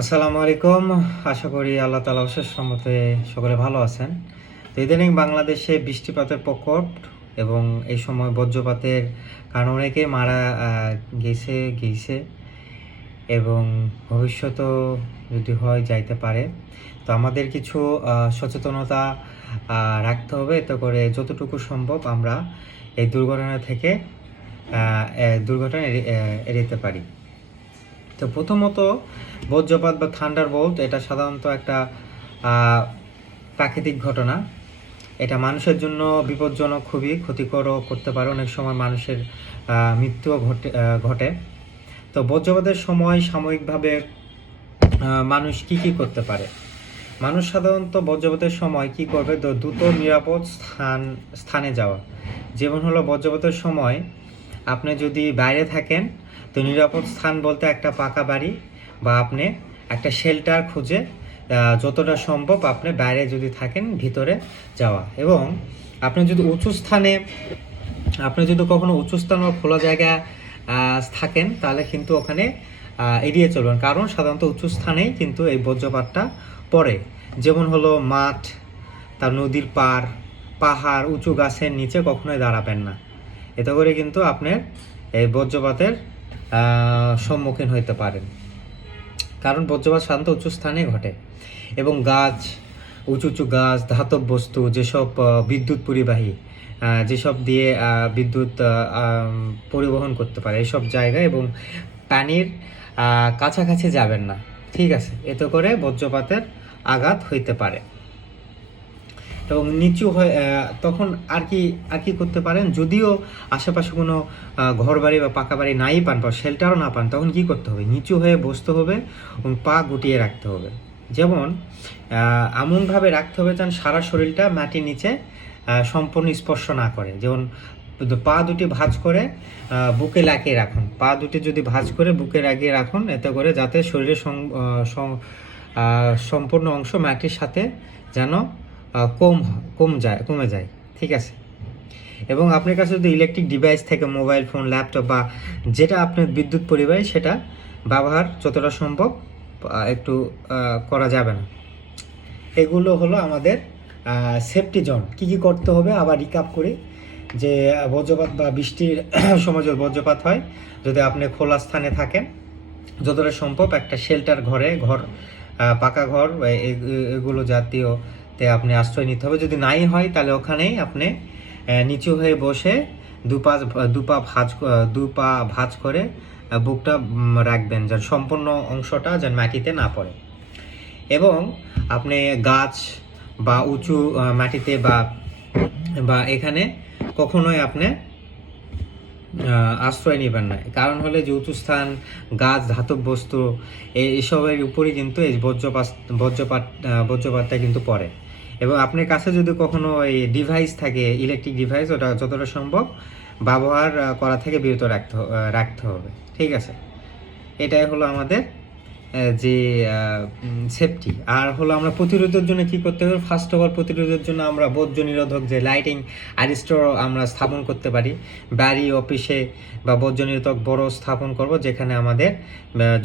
আসসালামু আলাইকুম। আশা করি আল্লাহ তাআলা অশেষ রহমতে সকলে ভালো আছেন। তো ইদানিং বাংলাদেশে বৃষ্টিপাতের প্রকোপ এবং এই সময় বজ্রপাতের কারণে অনেকেই মারা গেছে এবং ভবিষ্যতেও যদি হয় যাইতে পারে। তো আমাদের কিছু সচেতনতা রাখতে হবে, এতে করে যতটুকু সম্ভব আমরা এই দুর্ঘটনা এড়াতে পারি। তো প্রথমত বজ্রপাত বা থান্ডারবোল্ট এটা সাধারণত একটা প্রাকৃতিক ঘটনা। এটা মানুষের জন্য বিপজ্জনক, খুবই ক্ষতিকরও করতে পারে, অনেক সময় মানুষের মৃত্যুও ঘটে। তো বজ্রপাতের সময় সাময়িকভাবে মানুষ কি করতে পারে? মানুষ সাধারণত বজ্রপাতের সময় কি করবে? দ্রুত নিরাপদ স্থানে যাওয়া। যেমন হলো বজ্রপাতের সময় আপনি যদি বাইরে থাকেন, তো নিরাপদ স্থান বলতে একটা পাকা বাড়ি বা আপনি একটা শেল্টার খুঁজে যতটা সম্ভব আপনি বাইরে যদি থাকেন ভিতরে যাওয়া। এবং আপনি যদি কখনো উঁচু স্থান বা খোলা জায়গায় থাকেন তাহলে কিন্তু ওখানে এড়িয়ে চলবেন, কারণ সাধারণত উঁচু স্থানেই কিন্তু এই বজ্রপাতটা পড়ে। যেমন হলো মাঠ, তার নদীর পাহাড়, উঁচু গাছের নিচে কখনোই দাঁড়াবেন না। এতে করে কিন্তু আপনার এই বজ্রপাতের সম্মুখীন হতে পারেন, কারণ বজ্রপাত সাধারণত উঁচু স্থানে ঘটে। এবং উঁচু গাছ, ধাতব বস্তু, যেসব বিদ্যুৎ পরিবাহী, যেসব দিয়ে বিদ্যুৎ পরিবহন করতে পারে, এসব জায়গায় এবং পানির কাছাকাছি যাবেন না। ঠিক আছে, এতে করে বজ্রপাতের আঘাত হইতে পারে। এবং নিচু হয়ে তখন আর কি করতে পারেন? যদিও আশেপাশে কোনো ঘরবাড়ি বা পাকা বাড়ি নাই পান বা শেল্টারও না পান, তখন কি করতে হবে? নিচু হয়ে বসতে হবে এবং পা গুটিয়ে রাখতে হবে। যেমন এমনভাবে রাখতে হবে যেন সারা শরীরটা মাটির নিচে সম্পূর্ণ স্পর্শ না করে। যেমন পা দুটি ভাঁজ করে বুকে লাগিয়ে রাখুন। পা দুটি যদি ভাঁজ করে বুকে লাগিয়ে রাখুন, এতে করে যাতে শরীরের সম্পূর্ণ অংশ মাটির সাথে যেন কমে যায়। ঠিক আছে। এবং আপনার কাছে যদি ইলেকট্রিক ডিভাইস থেকে, মোবাইল ফোন, ল্যাপটপ বা যেটা আপনার বিদ্যুৎ পরিবাহী, সেটা ব্যবহার যতটা সম্ভব একটু করা যাবে না। এগুলো হলো আমাদের সেফটি জোন। কি করতে হবে আবার রিক্যাপ করি, যে বজ্রপাত বা বৃষ্টির সময় যদি বজ্রপাত হয়, যদি আপনি খোলা স্থানে থাকেন, যতটা সম্ভব একটা শেল্টার পাকা ঘর এগুলো জাতীয়তে আপনি আশ্রয় নিতে হবে। যদি নাই হয় তাহলে ওখানেই আপনি নিচু হয়ে বসে দু পা ভাঁজ করে বুকটা রাখবেন, যেন সম্পূর্ণ অংশটা যেন মাটিতে না পড়ে। এবং আপনি গাছ বা উঁচু মাটিতে বা এখানে কখনোই আপনি আশ্রয় নেবেন না। কারণ হলে যে উঁচু স্থান, গাছ, ধাতব বস্তু এসবের উপরই কিন্তু এই বজ্রপাতটা কিন্তু পড়ে। এবং আপনার কাছে যদি কখনো এই ডিভাইস থাকে, ইলেকট্রিক ডিভাইস, ওটা যতটা সম্ভব ব্যবহার করা থেকে বিরত রাখতে হবে। ঠিক আছে, এটাই হলো আমাদের যে সেফটি। আর হলো আমরা প্রতিরোধের জন্য কি করতে হবে? ফার্স্ট অফ অল, প্রতিরোধের জন্য আমরা বজ্র নিরোধক যে লাইটিং আরিস্টোর আমরা স্থাপন করতে পারি। বাড়ি, অফিসে বা বজ্র নিরোধক বড় স্থাপন করব, যেখানে আমাদের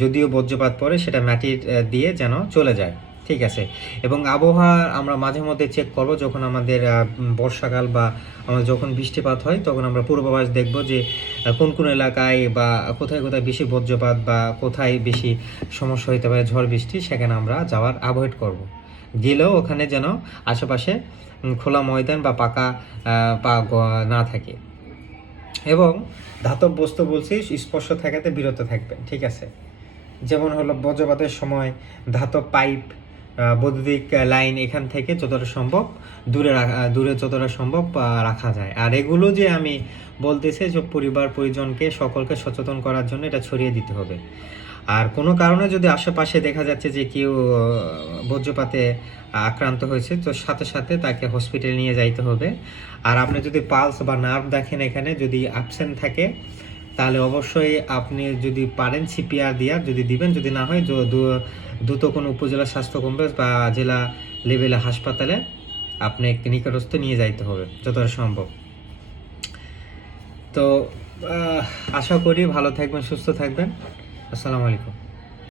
যদিও বজ্রপাত পড়ে সেটা মাটির দিয়ে যেন চলে যায়। ঠিক আছে। এবং আবহাওয়া আমরা মাঝে মধ্যে চেক করব, যখন আমাদের বর্ষাকাল বা আমাদের যখন বৃষ্টিপাত হয়, তখন আমরা পূর্বাভাস দেখব যে কোন এলাকায় বা কোথায় বেশি বজ্রপাত বা কোথায় বেশি সমস্যা হতে পারে, ঝড় বৃষ্টি, সেখানে আমরা যাওয়ার অ্যাভয়েড করব। গেলেও ওখানে যেন আশেপাশে খোলা ময়দান বা পাকা না থাকে। এবং ধাতব বস্তু বলছি স্পর্শ থাকাতে বিরত থাকবেন। ঠিক আছে। যেমন হলো বজ্রপাতের সময় ধাতব পাইপ, বৈদ্যুতিক লাইন এখান থেকে যতটা সম্ভব দূরে যতটা সম্ভব রাখা যায়। আর এগুলো যে আমি বলতেছি, যে পরিবার পরিজনকে সকলকে সচেতন করার জন্য এটা ছড়িয়ে দিতে হবে। আর কোনো কারণে যদি আশেপাশে দেখা যাচ্ছে যে কেউ বজ্রপাতে আক্রান্ত হয়েছে, তো সাথে সাথে তাকে হসপিটালে নিয়ে যাইতে হবে। আর আপনি যদি পালস বা নার্ভ দেখেন এখানে যদি অ্যাবসেন্ট থাকে, তাহলে অবশ্যই আপনি যদি পারেন সিপিআর যদি দিবেন। যদি না হয় দ্রুত কোনো উপজেলা স্বাস্থ্য কমপ্লেক্স বা জেলা লেভেলে হাসপাতালে আপনি নিকটস্থ নিয়ে যাইতে হবে যতটা সম্ভব। তো আশা করি ভালো থাকবেন, সুস্থ থাকবেন। আসসালামু আলাইকুম।